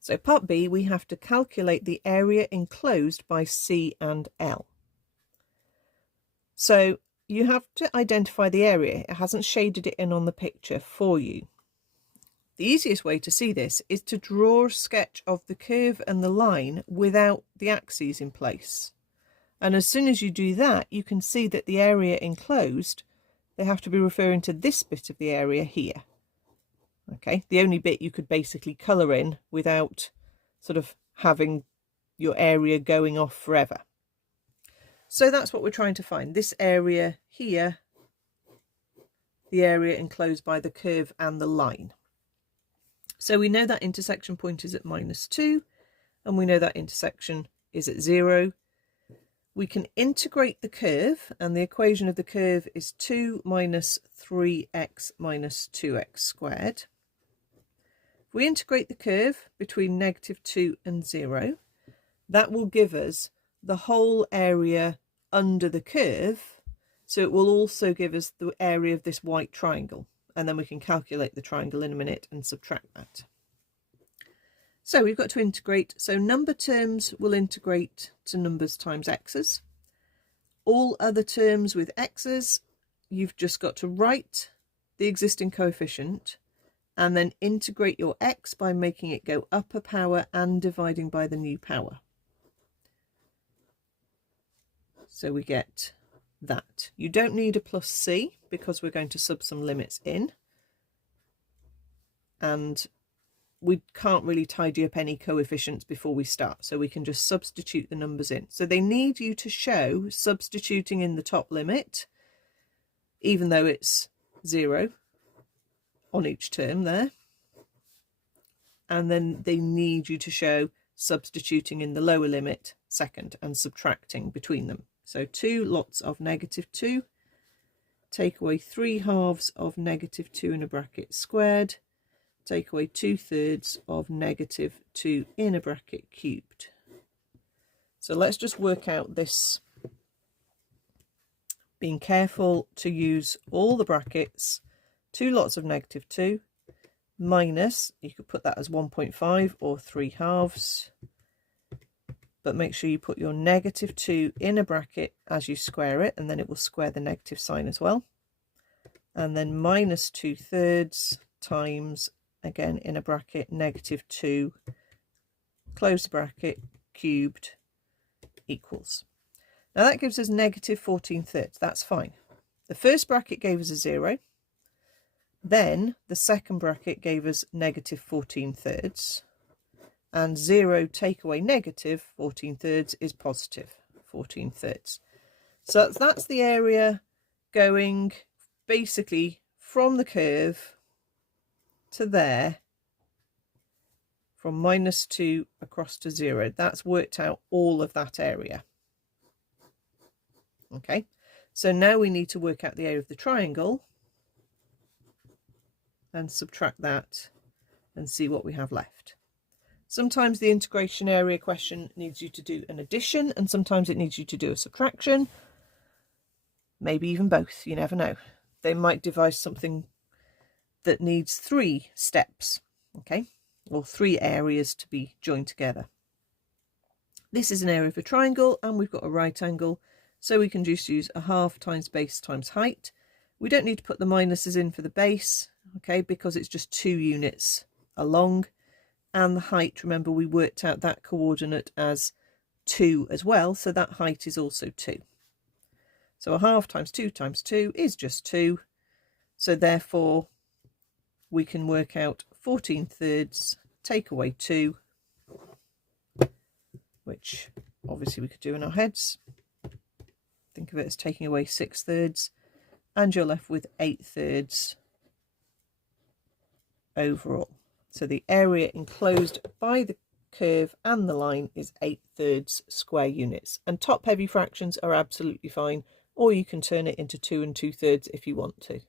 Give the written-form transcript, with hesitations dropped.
So part B, we have to calculate the area enclosed by C and L. So you have to identify the area. It hasn't shaded it in on the picture for you. The easiest way to see this is to draw a sketch of the curve and the line without the axes in place. And as soon as you do that, you can see that the area enclosed, they have to be referring to this bit of the area here. Okay, the only bit you could basically colour in without sort of having your area going off forever. So that's what we're trying to find, this area here, the area enclosed by the curve and the line. So we know that intersection point is at -2, and we know that intersection is at 0. We can integrate the curve, and the equation of the curve is 2 minus 3x minus 2x squared. If we integrate the curve between -2 and 0, that will give us the whole area under the curve, so it will also give us the area of this white triangle, and then we can calculate the triangle in a minute and subtract that. So we've got to integrate, so number terms will integrate to numbers times x's. All other terms with x's, you've just got to write the existing coefficient and then integrate your x by making it go up a power and dividing by the new power. So we get that. You don't need a plus c because we're going to sub some limits in, and we can't really tidy up any coefficients before we start, so we can just substitute the numbers in. So they need you to show substituting in the top limit, even though it's 0 on each term there, and then they need you to show substituting in the lower limit second and subtracting between them. So 2 lots of -2, take away 3/2 of -2 in a bracket squared, take away 2/3 of -2 in a bracket cubed. So let's just work out this, being careful to use all the brackets. 2 lots of -2 minus, you could put that as 1.5 or 3/2, but make sure you put your -2 in a bracket as you square it, and then it will square the negative sign as well. And then minus 2/3 times, again in a bracket, -2, close the bracket, cubed, equals. Now that gives us -14/3. That's fine. The first bracket gave us a 0. Then the second bracket gave us -14/3. And 0 take away -14/3 is positive 14/3. So that's the area going basically from the curve to there, from -2 across to 0. That's worked out all of that area. Okay, so now we need to work out the area of the triangle and subtract that and see what we have left. Sometimes the integration area question needs you to do an addition, and sometimes it needs you to do a subtraction. Maybe even both, you never know. They might devise something that needs 3 steps, okay, or 3 areas to be joined together. This is an area of a triangle, and we've got a right angle, so we can just use a half times base times height. We don't need to put the minuses in for the base, okay, because it's just 2 units along. And the height, remember, we worked out that coordinate as 2 as well, so that height is also 2. So a half times 2 times 2 is just 2. So therefore, we can work out 14/3, take away 2, which obviously we could do in our heads. Think of it as taking away 6/3, and you're left with 8/3 overall. So the area enclosed by the curve and the line is 8/3 square units. And top heavy fractions are absolutely fine, or you can turn it into 2 2/3 if you want to.